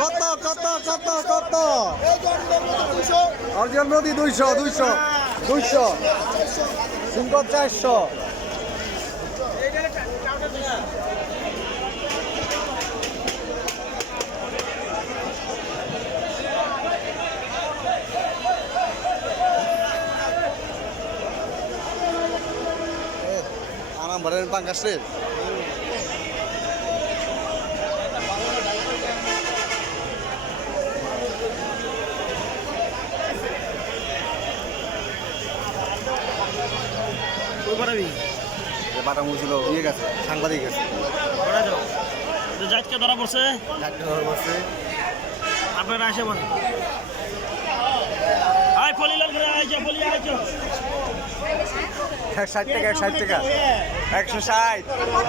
কত কত কত কত অরিজিনাল নদী 200 200 200 সিংহ 400 আরাম ভরেন পাঙ্গাস রে বাটা মুছিল ইয়ে গেছে সাংবাদিক গেছে জাতকে ধরা পড়ছে আপনারা আসে বলেন আয় ফলিলাল করে আইছো ফলি আইছো 60 টাকা 60 টাকা 160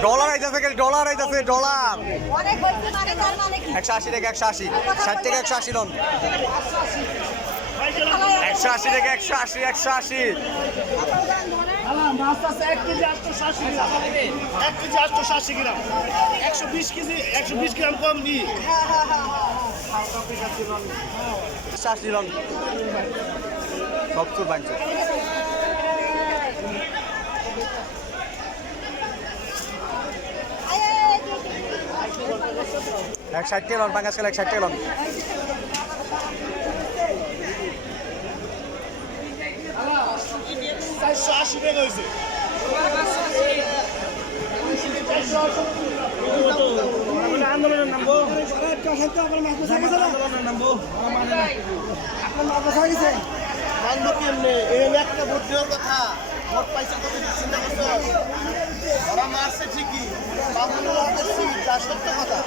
ডলার আইতাছে ডলার আইতাছে ডলার অনেক হইছে মানে তার মানে কি 180 টাকা 180 60 টাকা 180 লন 180 টাকা 180 180 মাছ আছে 1 কেজি 860 গ্রাম 1 কেজি 860 গ্রাম 120 কেজি 120 গ্রাম কম দি 180 লন সবচেয়ে বাঞ্চে 160 টাকা লন পাঙ্গাস খেলা 160 টাকা লন 480 টাকা হইছে আন্দোলনের নামবো আন্দোলনের নামবো মানব কেমনে এই একটা ভোট দেওয়ার কথা ভোট পাইছে কত চিন্তা করছো ওরা মারছে ঠিকই বাবুল হাতের সিট যা সত্য কথা